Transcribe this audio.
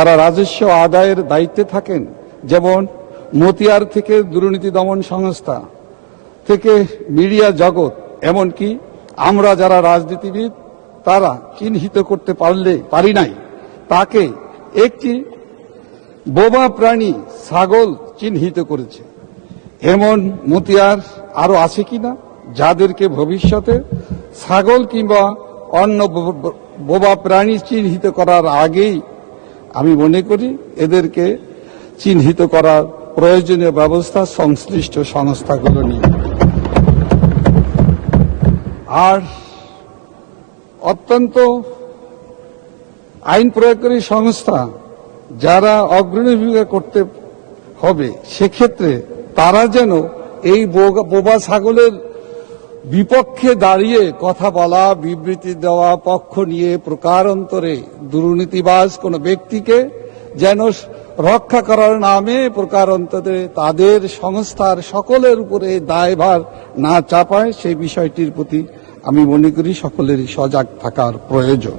তারা রাজস্ব আদায়ের দায়িত্বে থাকেন। যেমন মতিয়ার থেকে দুর্নীতি দমন সংস্থা থেকে মিডিয়া জগৎ, এমনকি আমরা যারা রাজনীতিবিদ, তারা চিহ্নিত করতে পারলে, পারি নাই। তাকে একটি বোমা প্রাণী, ছাগল চিহ্নিত করেছে। এমন মতিয়ার আরও আছে কিনা? যাদেরকে ভবিষ্যতে ছাগল কিংবা অন্য বোবা প্রাণী চিহ্নিত করার আগেই আমি মনে করি এদেরকে চিহ্নিত করার প্রয়োজনীয় ব্যবস্থা সংশ্লিষ্ট সংস্থাগুলো নিয়ে। আর অত্যন্ত আইন প্রয়োগকারী সংস্থা যারা অগ্রণী ভূমিকা করতে হবে, সেক্ষেত্রে তারা যেন এই বোবা ছাগলের বিপক্ষে দাঁড়িয়ে কথা বলা, বিবৃতি দেওয়া, পক্ষ নিয়ে প্রকারান্তরে দুর্নীতিবাজ কোন ব্যক্তিকে যেন রক্ষা করার নামে প্রকারান্তরে তাদের সংস্থার সকলের উপরে দায়ভার না চাপায় সেই বিষয়টির প্রতি আমি মনে করি সকলেরই সজাগ থাকার প্রয়োজন।